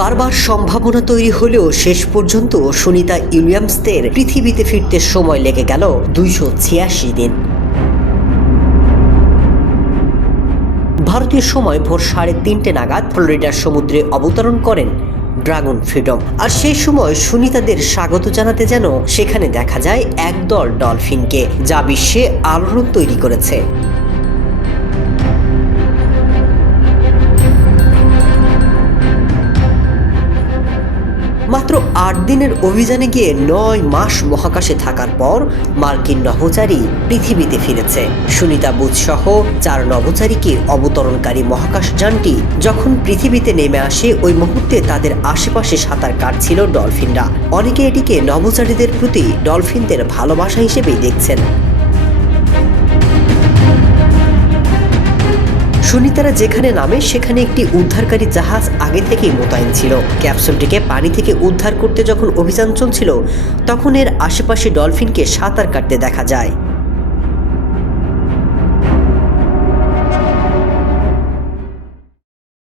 বারবার সম্ভাবনা তৈরি হলেও শেষ পর্যন্ত সুনিতা উইলিয়ামসদের পৃথিবীতে ফিরতে সময় লেগে গেল দুইশো ছিয়াশি দিন। ভারতীয় সময় ভোর সাড়ে তিনটে নাগাদ ফ্লোরিডার সমুদ্রে অবতরণ করেন ড্রাগন ফ্রিডম। আর সেই সময় সুনিতাদের স্বাগত জানাতে যেন সেখানে দেখা যায় একদল ডলফিনকে, যা বিশ্বে আলোড়ন তৈরি করেছে। মাত্র আট দিনের অভিযানে গিয়ে নয় মাস মহাকাশে থাকার পর মার্কিন নভোচারী পৃথিবীতে ফিরেছে। সুনিতা বুধ সহ চার নভোচারীকে অবতরণকারী মহাকাশ যানটি যখন পৃথিবীতে নেমে আসে, ওই মুহূর্তে তাদের আশেপাশে সাঁতার কাটছিল ডলফিনরা। অনেকে এটিকে নভোচারীদের প্রতি ডলফিনদের ভালোবাসা হিসেবেই দেখছেন। সুনিতারা যেখানে নামে, সেখানে একটি উদ্ধারকারী জাহাজ আগে থেকেই মোতায়েন ছিল। ক্যাপসুলটিকে পানি থেকে উদ্ধার করতে যখন অভিযান চলছিল, তখন এর আশেপাশে ডলফিনকে সাঁতার কাটতে দেখা যায়।